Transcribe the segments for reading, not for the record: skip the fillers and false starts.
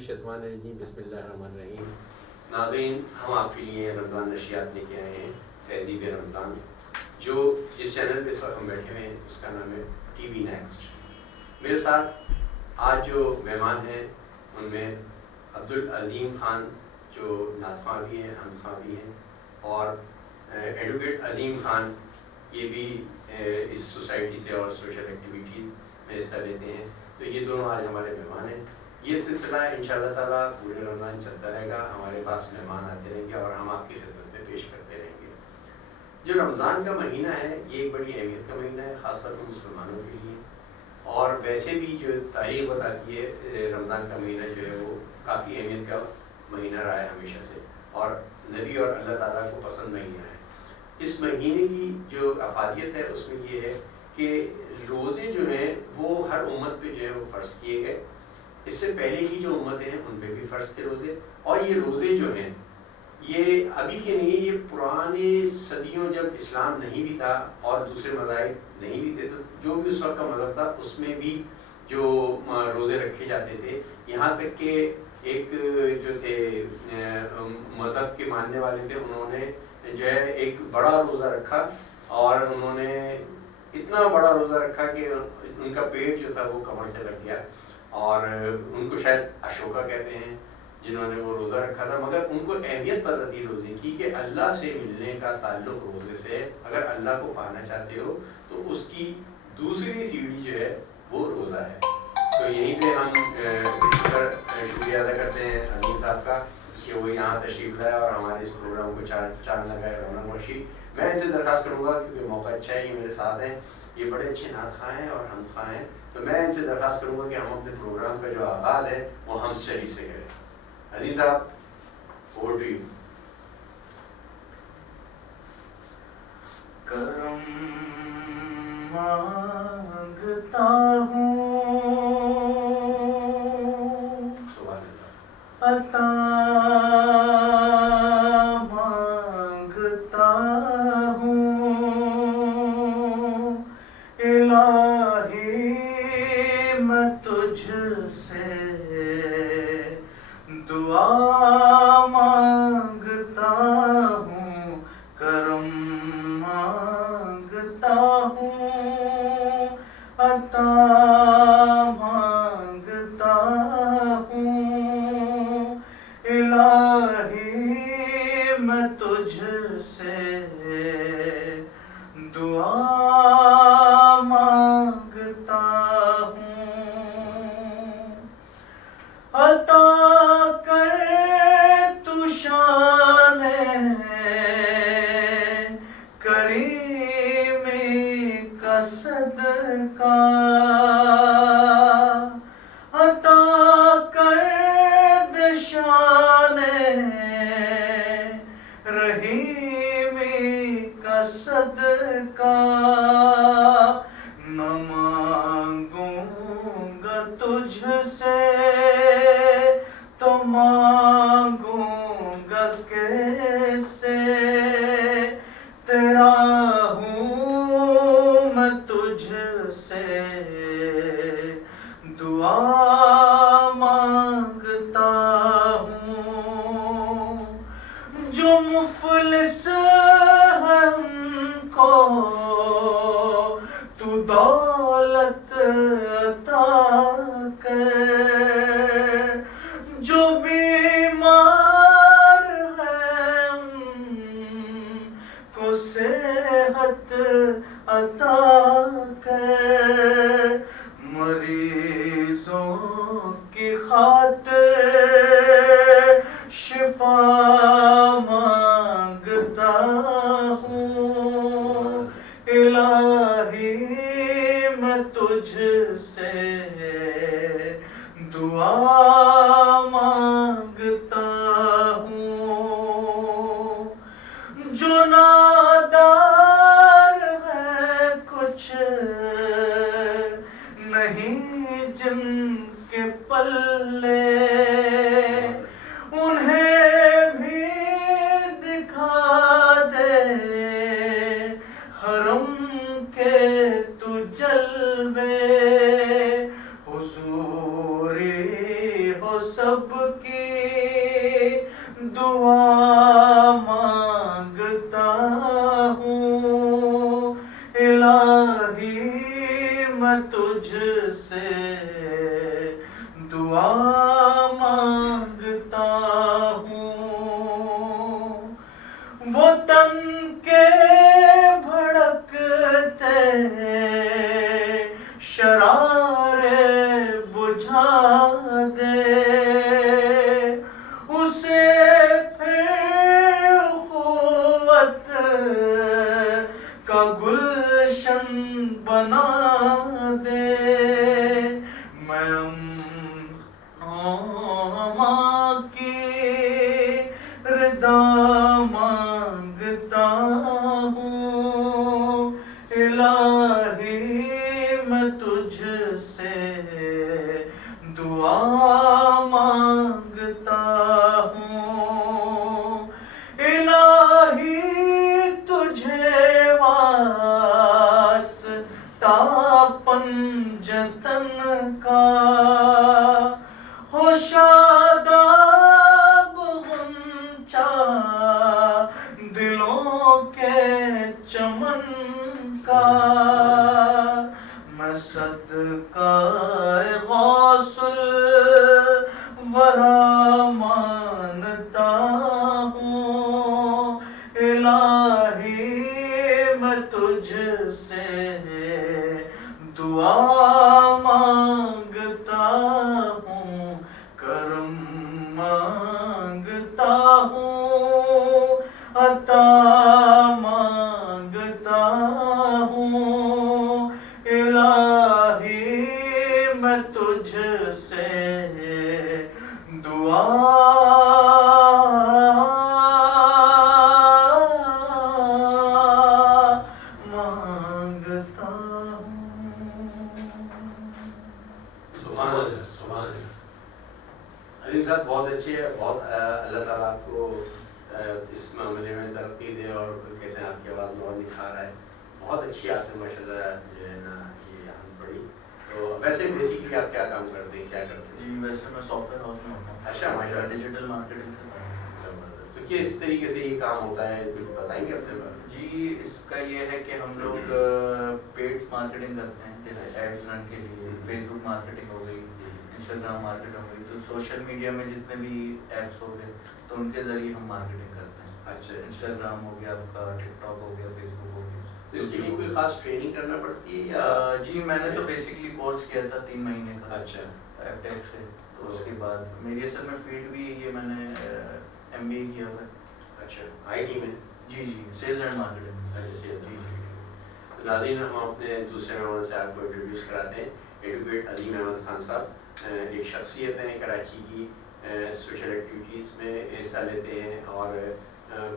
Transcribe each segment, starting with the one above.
الشیطان الرجیم بسم اللہ الرحمن الرحیم۔ ناظرین، ہم آپ کے لیے رمضان نشریات لے کے آئے ہیں، تہذیب رمضان، جو جس چینل پہ اس وقت ہم بیٹھے ہوئے ہیں اس کا نام ہے ٹی وی نیکسٹ۔ میرے ساتھ آج جو مہمان ہیں ان میں عبدالعظیم خان جو نعت خواں بھی ہیں، حمد خواں بھی ہیں، اور ایڈوکیٹ عظیم خان، یہ بھی اس سوسائٹی سے اور سوشل ایکٹیویٹیز میں حصہ لیتے ہیں۔ تو یہ دونوں آج ہمارے مہمان ہیں۔ یہ سلسلہ انشاءاللہ تعالیٰ پورے رمضان چلتا رہے گا، ہمارے پاس مہمان آتے رہیں گے اور ہم آپ کی خدمت میں پیش کرتے رہیں گے۔ جو رمضان کا مہینہ ہے یہ ایک بڑی اہمیت کا مہینہ ہے، خاص طور پر مسلمانوں کے لیے، اور ویسے بھی جو تاریخ بتاتی ہے رمضان کا مہینہ جو ہے وہ کافی اہمیت کا مہینہ رہا ہے ہمیشہ سے، اور نبی اور اللہ تعالیٰ کو پسند مہینہ ہے۔ اس مہینے کی جو افادیت ہے اس میں یہ ہے کہ روزے جو ہیں وہ ہر امت پہ جو ہے وہ فرض کیے گئے۔ اس سے پہلے کی جو امتیں ہیں ان پہ بھی فرض تھے روزے، اور یہ روزے جو ہیں یہ ابھی کے نہیں، یہ پرانے صدیوں جب اسلام نہیں بھی تھا اور دوسرے مذاہب نہیں بھی تھے تو جو بھی اس وقت کا مذہب تھا اس میں بھی جو روزے رکھے جاتے تھے، یہاں تک کہ ایک جو تھے مذہب کے ماننے والے تھے، انہوں نے جو ہے ایک بڑا روزہ رکھا، اور انہوں نے اتنا بڑا روزہ رکھا کہ ان کا پیٹ جو تھا وہ کمر سے لگ گیا، اور ان کو شاید اشوکا کہتے ہیں جنہوں نے وہ روزہ رکھا تھا، مگر ان کو اہمیت پتہ تھی روزے کی کہ اللہ سے ملنے کا تعلق روزے سے، اگر اللہ کو پانا چاہتے ہو تو اس کی دوسری سیڑھی جو ہے وہ روزہ ہے۔ تو یہیں پہ ہم اس پر شکریہ ادا کرتے ہیں عظیم صاحب کا کہ وہ یہاں تشریف لائے اور ہمارے اس پروگرام کو چاند لگائے، رونق بخشی۔ میں ان سے درخواست کروں گا کیونکہ موقع اچھا ہے، یہ میرے ساتھ ہیں، یہ بڑے اچھے نعت خواں ہیں اور حمد خواں ہیں، تو میں ان سے درخواست کروں گا کہ ہم اپنے پروگرام کا جو آغاز ہے وہ حمد شریف سے کریں۔ عظیم صاحب، اوور ٹو یو۔ کرم مانگتا ہوں، سبحان اللہ۔ عطا مانگتا ہوں، الہی میں تجھ سے دعا مانگتا ہوں، کرم مانگتا ہوں، عطا مانگتا ہوں، الہی میں تجھ سے دعا مانگتا ہوں، عطا کر تو شان کریمی کا صدقہ، عطا کر دے شان رحیمی کا صدقہ، نہ مانگوں گا تجھ سے تو مانگوں گا کیسے، تیرا ہوں میں تجھ سے دعا مانگتا ہوں، جو مفلس ہے ان کو تو دولت عطا کر، جو بیمار ہے ان کو صحت عطا کر، مریضوں کی خاطر شفا مانگتا ہوں، الہی میں تجھ سے دعا مانگتا ہوں، جو نادار ہے کچھ نہیں جن کے پلے، انہیں بھی سب کی دعا مانگتا ہوں الہی میں تجھ سے دعا مانگتا ہوں وہ تن کے بھڑکتے شرارے بجھا دے اسے پھر قوت کا گلشن بنا دے میں ماں کی رضا مانگتا ہوں الہی میں تجھ سے دعا مانگتا ہوں الہی تجھے واسطہ پنجتن کا ہو شاداب غنچہ دلوں کے چمن کا میں صدقہ غوث الورا مانتا ہوں الہی میں تجھ سے دعا مانگتا ہوں کرم مانگتا ہوں عطا مانگتا ہوں الہی میں تجھ سے دعا مانگتا سبحان اللہ سبحان اللہ. عظیم صاحب بہت اچھے ہیں, بہت اللہ تعالیٰ آپ کو اس معاملے میں ترقی دے اور کہتے ہیں آپ کی آواز میں اور نکھار ہے. بہت اچھی آپ نے ماشاء اللہ جو ہے نا یہ ہم پڑھی. تو ویسے بیسکلی آپ کیا کام کرتے ہیں, کیا کرتے ہیں؟ جی ویسے میں سافٹ ویئر ہاؤس میں ہوتا ہوں. اچھا ماشاء اللہ, ڈیجیٹل مارکیٹنگ سے. تو کس طریقے سے یہ کام ہوتا ہے کچھ بتائیں گے اپنے بارے میں؟ جی اس کا یہ ہے کہ ہم لوگ پیڈ مارکیٹنگ کرتے ہیں, جیسے ایڈس رن کے لیے فیس بک مارکیٹنگ ہو گئی, انسٹاگرام مارکیٹ ہو گئی, تو سوشل میڈیا میں جتنے بھی ایپس ہو گئے تو ان کے ذریعے ہم مارکیٹنگ کرتے ہیں. اچھا, انسٹاگرام ہو گیا آپ کا, ٹک ٹاک ہو گیا, فیس بک ہو گیا. اس کے لیے کوئی خاص ٹریننگ کرنا پڑتی ہے یا؟ جی میں نے تو بیسکلی کورس کیا تھا 3 مہینے کا. اچھا, ایپ ٹیک سے. تو اس کے بعد میری اصل میں فیلڈ بھی یہ میں نے ایم بی اے کیا ہوا ہے. اچھا آئی ٹی میں؟ جی جی سیلز اینڈ مارکیٹنگ. اچھا سیلز. جی جی. ناظرین ہم اپنے دوسرے مہمان سے آپ کو انٹروڈیوس کراتے ہیں. ایڈوکیٹ عظیم احمد خان صاحب ایک شخصیت ہیں, کراچی کی اسپیشل ایکٹیویٹیز میں حصہ لیتے ہیں اور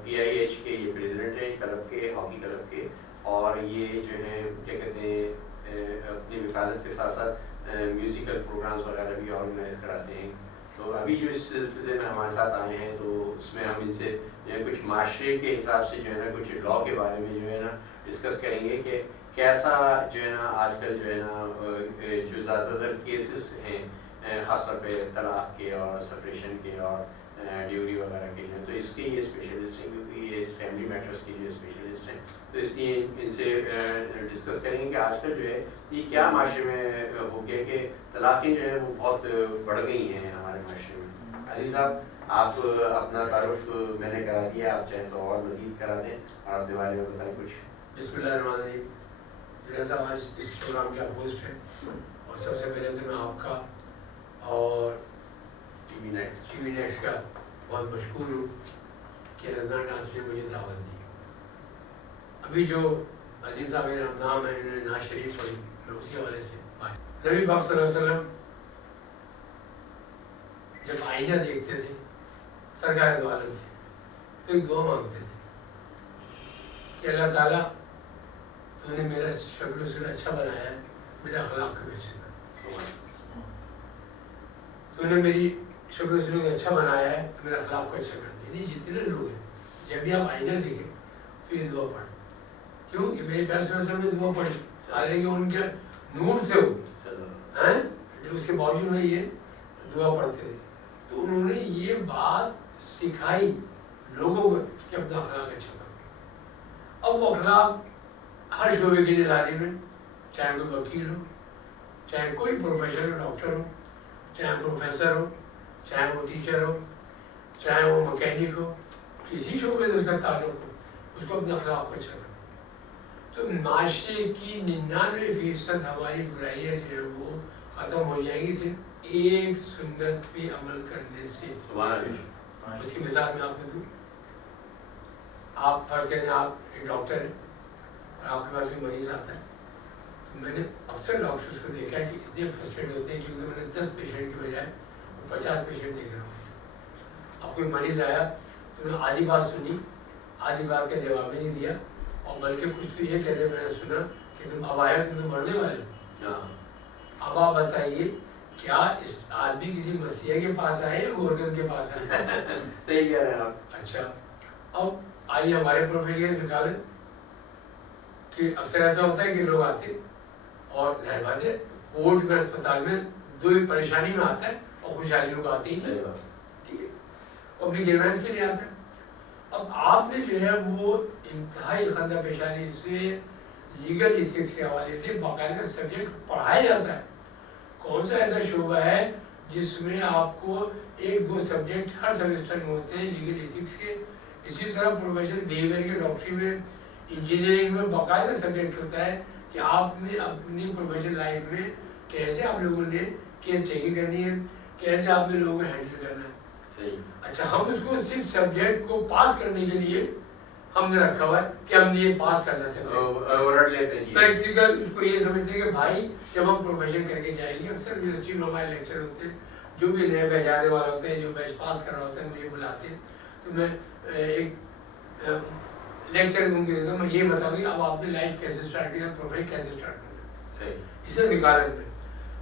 پی آئی ایچ کے یہ پریزیڈنٹ ہیں کلب کے, ہاکی کلب کے, اور یہ جو ہے کیا کہتے ہیں اپنی وکالت کے ساتھ ساتھ میوزیکل پروگرامز وغیرہ بھی آرگنائز کراتے ہیں. تو ابھی جو اس سلسلے میں ہمارے ساتھ آئے ہیں تو اس میں ہم ان سے جو ہے کچھ معاشرے کے حساب سے جو ہے نا کچھ لاء کے بارے میں جو ہے نا ڈسکس کریں گے کہ کیسا جو ہے نا آج کل جو ہے نا جو زیادہ تر کیسز ہیں خاص طور پہ طلاق کے اور سپریشن کے اور ڈیوری وغیرہ کے ہیں, تو اس کے یہ اسپیشلسٹ ہیں کیونکہ یہ فیملی میٹرس کے جو اسپیشلسٹ ہیں. تو اس لیے ان سے ڈسکس کریں گے کہ آج کل جو ہے یہ کیا معاشرے میں ہو گیا کہ طلاقیں جو ہیں وہ بہت بڑھ گئی ہیں ہمارے معاشرے میں. عظیم صاحب آپ اپنا تعارف میں نے کرا دیا, آپ چاہیں تو اور مزید کرا دیں اور اپنے بارے میں بتائیں کچھ. بسم اللہ الرحمن الرحیم. جنید صاحب آج اس پروگرام کے ہوسٹ ہیں اور سب سے پہلے تو میں آپ کا اور ٹی وی نیکسٹ کا بہت مشکور ہوں کہ رمضان ڈانس نے مجھے دعوت دی. ابھی جو عظیم صاحب میرا نام ہے, انہوں نے ناز شریف پڑھی, میں اسی حوالے سے نبی پاک صلی اللہ علیہ وسلم جب آئینہ دیکھتے تھے سرکار دو عالم تھے تو ایک دعا مانگتے تھے کہ اللہ تعالیٰ تو نے میرا شکل و صورت اچھا بنایا ہے, میرا اخلاق کو بھی اچھا بنا, تو نے میری شکل و صورت اچھا بنایا ہے, میرا اخلاق کو اچھا کر دیا. یعنی جتنے لوگ ہیں جب بھی آپ آئینہ دیکھیں تو یہ دعا پڑھیں. کیوں کہ میرے پیار صلی اللہ علیہ وسلم نے دعا پڑھی, سارے کہ ان کے نور تھے وہ, اس کے باوجود میں یہ دعا پڑھتے تھے. تو یہ بات سکھائی لوگوں کو کہ اپنا اخلاق اچھا کرو. اب وہ اخلاق ہر شعبے کے لیے لازم ہے، چاہے کوئی وکیل ہو، چاہے کوئی پروفیسر ہو، ڈاکٹر ہو، چاہے پروفیسر ہو، چاہے وہ ٹیچر ہو، چاہے وہ مکینک ہو، کسی شعبے سے اس کا تعلق ہو، اس کو اپنے اخلاق کو اچھا کرو. تو معاشرے کی 99% ہماری برائیاں جو ہے وہ ختم ہو جائیں گی صرف ایک سنت پہ عمل کرنے سے. اس کی مثال میں آپ کو دوں. آپ فرض کریں آپ ایک ڈاکٹر ہیں اور آپ کے پاس کوئی مریض آتا ہے، تو میں نے اکثر ڈاکٹرس کو دیکھا ہے کہ اتنے فرسٹریٹ ہوتے ہیں کہ میں نے 10 پیشنٹ کی بجائے 50 پیشنٹ دیکھ رہا ہوں. اب کوئی مریض آیا تو نے آدھی بات سنی، آدھی بات کا جواب ہی نہیں دیا، اور بلکہ کچھ تو یہ کہتے میں نے سنا کہ تم اب آئے تم تو مرنے والے ہو. اب آپ بتائیے کیا اس آدمی کسی مسیح کے پاس آئے یا گورکن کے پاس آئے؟ صحیح کہہ رہے ہیں آپ. اچھا اب آئیے ہمارے پروفیشن نکالیں کہ اکثر ایسا ہوتا ہے کہ لوگ آتے اور ظاہر بات ہے کووڈ کے اسپتال میں دو ہی پریشانی میں آتا ہے اور خوشحالی لوگ آتے ہی نہیں. ٹھیک ہے، اپنی گریوینس کے لیے آتا ہے. اب آپ نے جو ہے وہ انتہائی خندہ پیشانی سے لیگل ایتھکس کے حوالے سے باقاعدہ سبجیکٹ پڑھایا جاتا ہے. کون سا ایسا شعبہ ہے جس میں آپ کو 1-2 سبجیکٹ ہر سیمسٹر میں ہوتے ہیں لیگل ایتھکس کے. اسی طرح پروفیشنل بیہیویئر کی ڈاکٹری میں، انجینئرنگ میں باقاعدہ سبجیکٹ ہوتا ہے کہ آپ نے اپنی پروفیشنل لائف میں کیسے آپ لوگوں نے کیس چیکنگ کرنی ہے، کیسے آپ نے لوگوں کو ہینڈل کرنا ہے. اچھا ہم اس کو صرف سبجیکٹ کو پاس کرنے کے لیے ہم نے رکھا ہوا ہے کہ ہم نے یہ پاس کرنا سکتے. پریکٹیکل اس کو یہ سمجھتے ہیں کہ بھائی جب ہم پروفیشن کر کے جائیں گے، اکثر یونیورسٹی میں ہمارے لیکچر ہوتے ہیں، جو بھی نئے بیچ جانے والے ہوتے ہیں، جو بیچ پاس کر رہا ہوتا ہے مجھے بلاتے ہیں، تو میں ایک لیکچر ان کے دیتا ہوں. میں یہ بتاؤں گی اب آپ نے لائف کیسے اسٹارٹ کیا، پروفیشن کیسے اسٹارٹ کرنا. اسے وکالت میں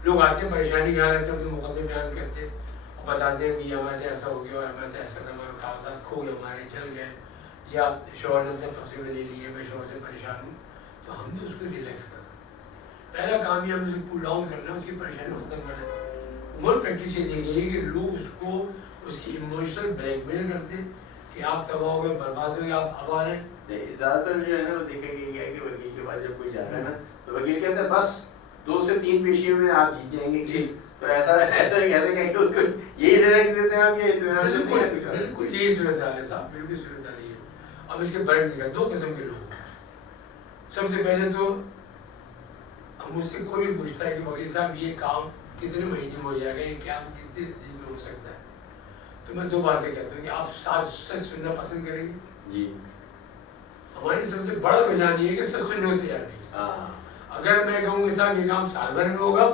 لوگ آتے ہیں پریشانی کہاں رہتے ہیں، مقدمے بیان کرتے ہیں اور بتاتے ہیں کہ ہمارے سے ایسا ہو گیا اور ہمارے سے ایسا ہمارے کاغذات کھو گئے، ہمارے چل گئے، یا شوہر نے اپنے قبضے میں لے لیے، میں شوہر سے پریشان ہوں. تو ہم نے اس کو ریلیکس کرنا. پہلا کام یہ ہم اسے کول ڈاؤن کرنا، اس کی پریشانی ختم کرنا. عموماً پریکٹس یہ دی گئی ہے کہ لوگ اس کو اس کی ایموشنل بلیک میل کرتے ہیں کہ آپ تباہ ہو گئے، برباد ہو گئے، آپ اب آ رہے ہیں. زیادہ تر جو ہے نا وہ دیکھا گیا ہے کہ وکیل کے پاس جب کوئی جا رہا ہے نا تو وکیل کہتا ہے بس 2 سے 3 پیشیوں میں آپ جیت جائیں گے کیس. تو ایسا کہ اس کو یہی ریلیکس دیتے ہیں آپ یہ اطمینان دیتے ہیں. بالکل یہی صورتحال ہے صاحب، بالکل صورتحال یہ ہے. اب اس کے برعکس ہے 2 قسم کے لوگ. سب سے پہلے تو ہم مجھ سے کوئی بھی پوچھتا ہے کہ وکیل صاحب یہ کام کتنے مہینے میں ہو جائے گا، یہ کام کتنے دن میں ہو سکتا ہے. تو میں 2 باتیں کہتا ہوں کہ آپ سچ سننا پسند کریں گے. جی ہماری سب سے بڑا رجحان یہ ہے کہ سچ سننے کو تیار نہیں. اگر میں کہوں کہ صاحب یہ کام سال بھر میں ہوگا،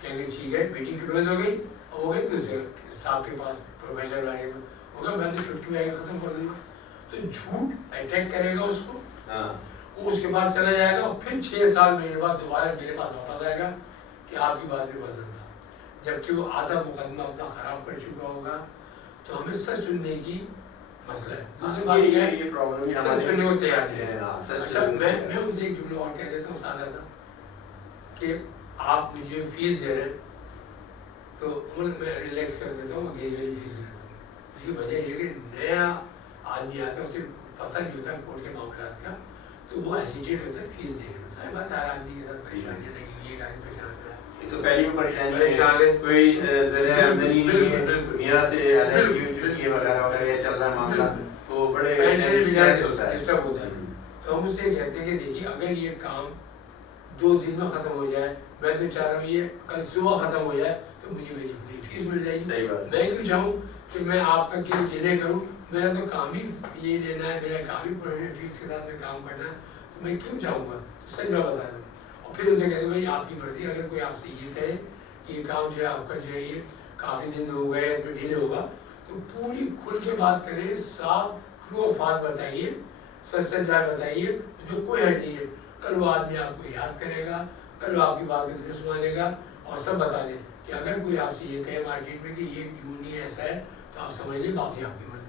کہیں گے ٹھیک ہے میٹنگ کلوز ہو گئی اور ہو گئی دوسرے صاحب کے پاس پروفیسر والے میں ہوگا، میں تو چھٹکی میں ختم کر دوں گا. تو جھوٹ اٹیک کرے گا اس کو، وہ اس کے پاس چلا جائے گا اور پھر 6 سال مہینے بعد دوبارہ میرے پاس واپس آئے گا کہ آپ کی بات میں وزن تھا، جبکہ وہ آدھا مقدمہ اپنا خراب کر چکا ہوگا. تو ہمیں سچ سننے کی مسئلہ ہے. دوسری بات یہ ہے سچ سننے کو تیار ہے. اچھا میں مجھے ایک جملہ اور کہہ دیتا ہوں سادہ سا کہ آپ مجھے فیس دے رہے ہیں تو میں ریلیکس کر دیتا ہوں، گریجویٹ فیس دیتا ہوں. اس کی وجہ یہ کہ نیا آدمی آتا ہے، اسے پتہ نہیں ہوتا کورٹ کے معاملات کا، تو وہ ہیسیٹیٹ ہوتا ہے فیس دے رہے. صحیح بات ہے، ہر آدمی کے ساتھ پریشانیاں لگی ہوئی ہے، آدمی تو پہلی پریشانی ہے کوئی ذریعہ آمدنی نہیں ہے، میاں سے الگ چھٹی وغیرہ وغیرہ یہ چل رہا ہے معاملہ، تو بڑے ڈسٹرب ہوتا ہے. تو ہم اس سے کہتے ہیں کہ دیکھیے اگر یہ کام 2 دن میں ختم ہو جائے، میں تو چاہ رہا ہوں یہ کل صبح ختم ہو جائے تو مجھے میری پوری فیس مل جائے گی. میں کیوں چاہوں کہ میں آپ کا کیس ڈیلے کروں، میرا تو کام ہی یہ لینا ہے، میرا کام ہی پڑھنا فیس کے ساتھ میں کام کرنا ہے، تو میں کیوں چاہوں گا. سچ میں بتا دوں. اور پھر اسے کہتے ہیں بھائی آپ کی مرضی، اگر کوئی آپ سے یہ کہے کہ یہ کام جو ہے آپ کا جو ہے یہ کافی دن ہو گئے، اس میں ڈیلے ہوگا، تو پوری کھل کے بات کریں، صاف ٹرو اور فاسٹ بتائیے، سچ سچ بات بتائیے، جو کوئی ہٹ نہیں ہے. کل وہ آدمی آپ کو یاد کرے گا، کل وہ آپ کی بات کو درست مانے گا. اور سب بتا دیں کہ اگر کوئی آپ سے یہ کہے مارکیٹ میں کہ یہ یونی ایسا ہے تو آپ سمجھ لیں باقی آپ کی مرضی.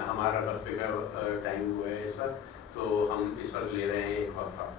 ہمارا وقفے کا ٹائم ہوا ہے اس وقت، تو ہم اس وقت لے رہے ہیں ایک وقفہ.